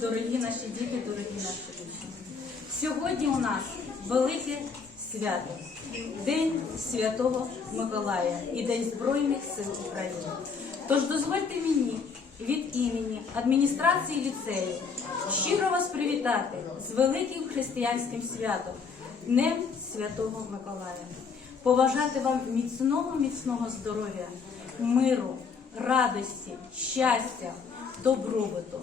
дорогі наші діти, дорогі наші учні. Сьогодні у нас велике свято, День Святого Миколая і День Збройних сил України. Тож дозвольте мені від імені адміністрації ліцею щиро вас привітати з великим християнським святом, Днем Святого Миколая. Побажати вам міцного, міцного здоров'я, миру, радості, щастя, добробуту.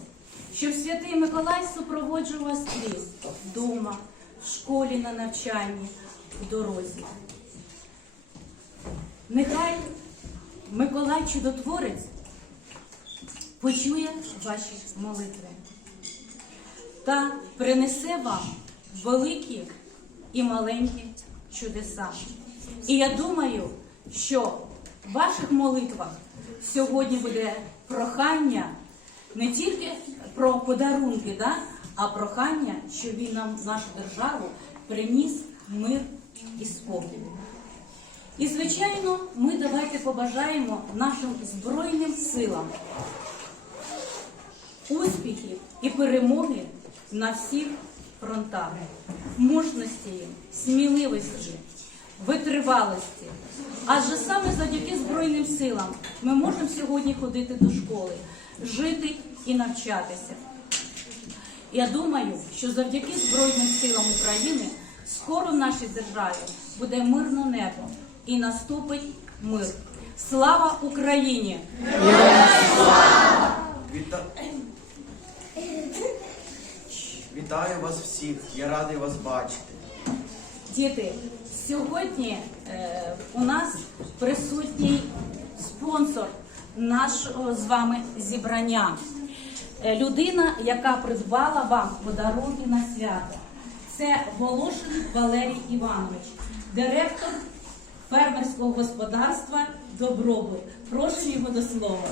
Щоб святий Миколай супроводжував вас скрізь вдома, в школі на навчанні, в дорозі. Нехай Миколай Чудотворець почує ваші молитви та принесе вам великі і маленькі чудеса. І я думаю, що в ваших молитвах сьогодні буде прохання не тільки про подарунки, да, а прохання, щоб він нам в нашу державу приніс мир і спокій. І, звичайно, ми давайте побажаємо нашим Збройним силам успіхів і перемоги на всіх фронтах, мужності, сміливості, витривалості. Адже саме завдяки Збройним силам ми можемо сьогодні ходити до школи, жити і навчатися. Я думаю, що завдяки Збройним силам України скоро в нашій державі буде мирне небо і наступить мир. Слава Україні! Віта... Вітаю вас всіх, я радий вас бачити. Діти, сьогодні е, у нас присутній спонсор нашого з вами зібрання. Е, людина, яка придбала вам подарунки на свято. Це Волошин Валерій Іванович, директор фермерського господарства Добробут. Прошу його до слова.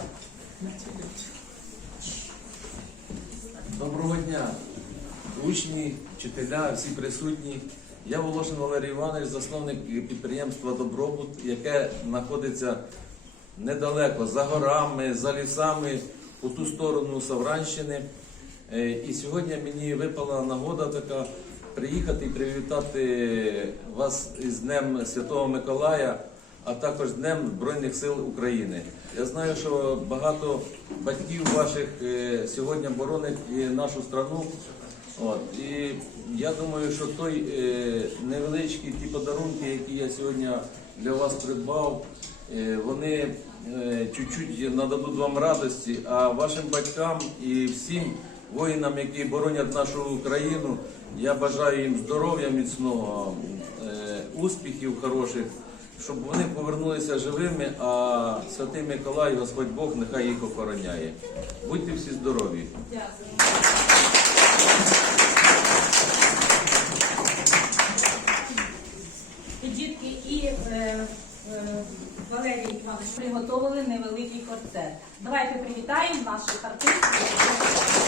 Доброго дня, учні, вчителя, всі присутні. Я Волошин Валерій Іванович, засновник підприємства Добробут, яке знаходиться недалеко за горами, за лісами, по ту сторону Савранщини. Е, І сьогодні мені випала нагода така приїхати і привітати вас із Днем Святого Миколая, а також Днем Збройних сил України. Я знаю, що багато батьків ваших е, сьогодні боронять і нашу страну. От. І я думаю, що той е, невеличкі ті подарунки, які я сьогодні для вас придбав, вони чуть-чуть нададуть вам радості, а вашим батькам і всім воїнам, які боронять нашу країну, я бажаю їм здоров'я міцного, е, успіхів хороших, щоб вони повернулися живими, а святий Миколай, Господь Бог, нехай їх охороняє. Будьте всі здорові! І дітки і е, е, Іванович приготовили невеликий концерт. Давайте привітаємо наших артистів.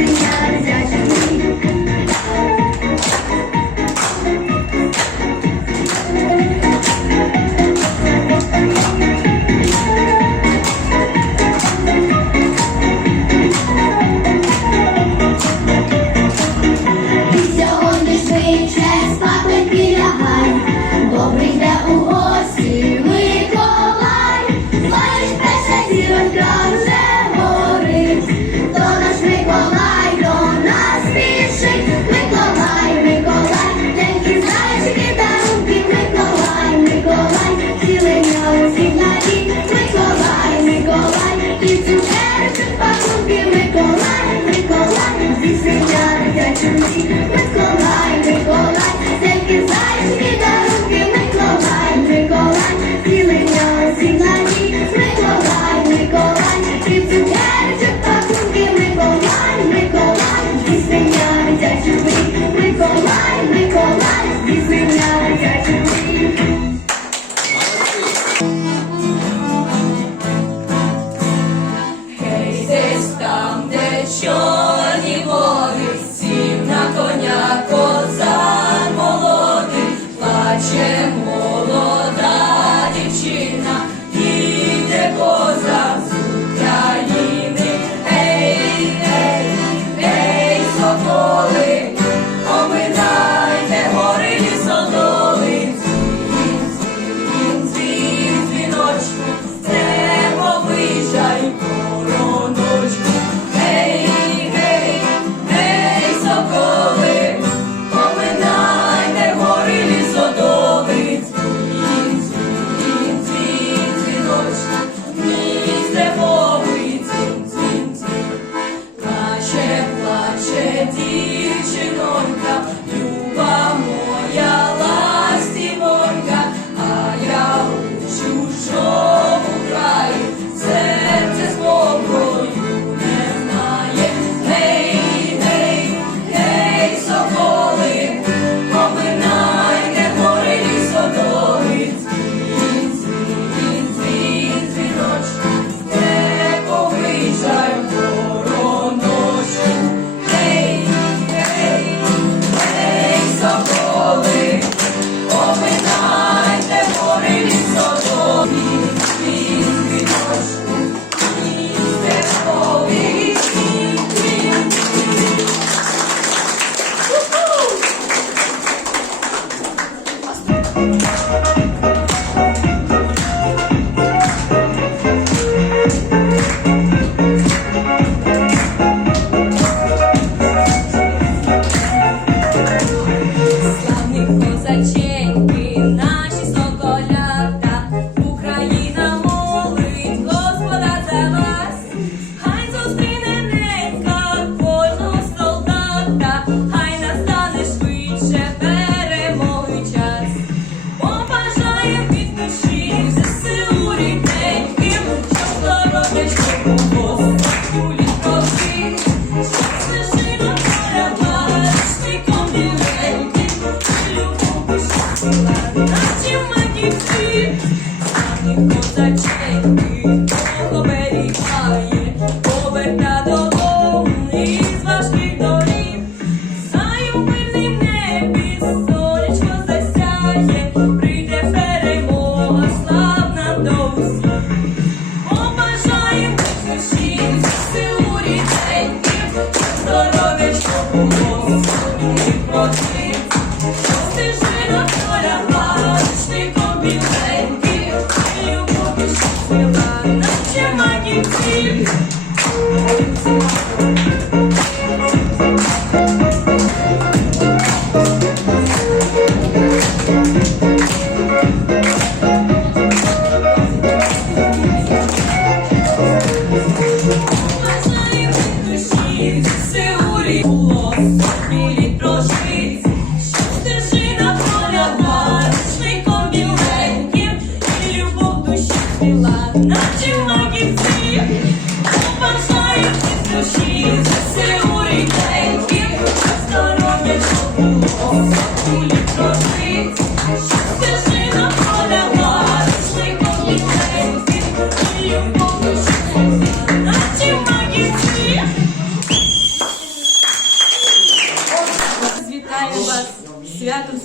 Миколай, зі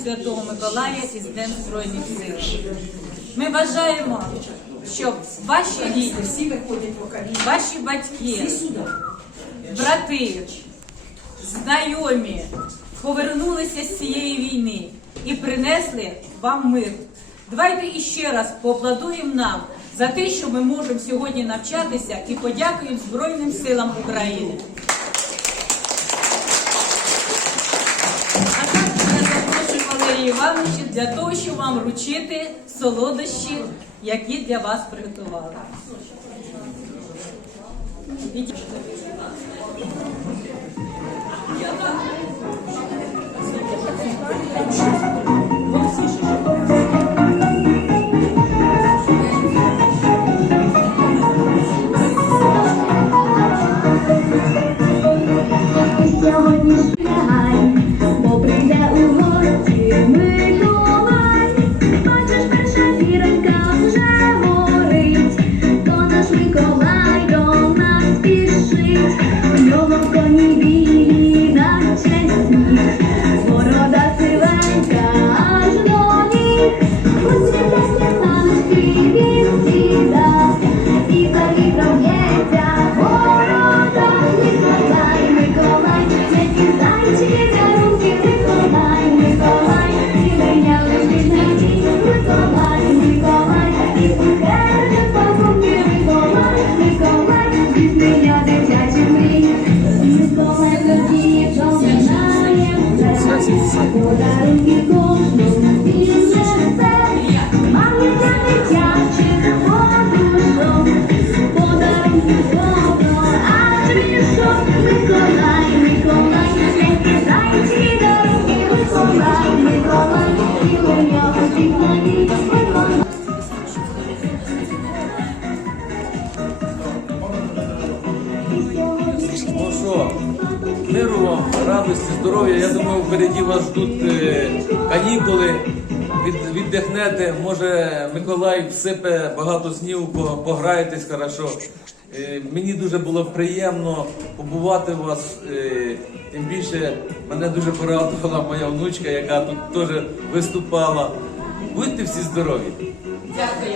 Святого Миколая і з Днем Збройних Сил. Ми бажаємо, щоб ваші діти, ваші батьки, брати, знайомі повернулися з цієї війни і принесли вам мир. Давайте іще раз поаплодуємо нам за те, що ми можемо сьогодні навчатися і подякуємо Збройним силам України. Валерія для того, щоб вам вручити солодощі, які для вас приготували. Ідіть. Сьогодні Ну що, миру вам, радості, здоров'я. Я думаю, впереді вас ждуть е, канікули. Від, віддихнете, може Миколай всипе багато по- пограєтесь хорошо. Е, мені дуже було приємно побувати у вас. Е, тим більше мене дуже порадувала моя внучка, яка тут теж виступала. Будьте всі здорові! Дякую.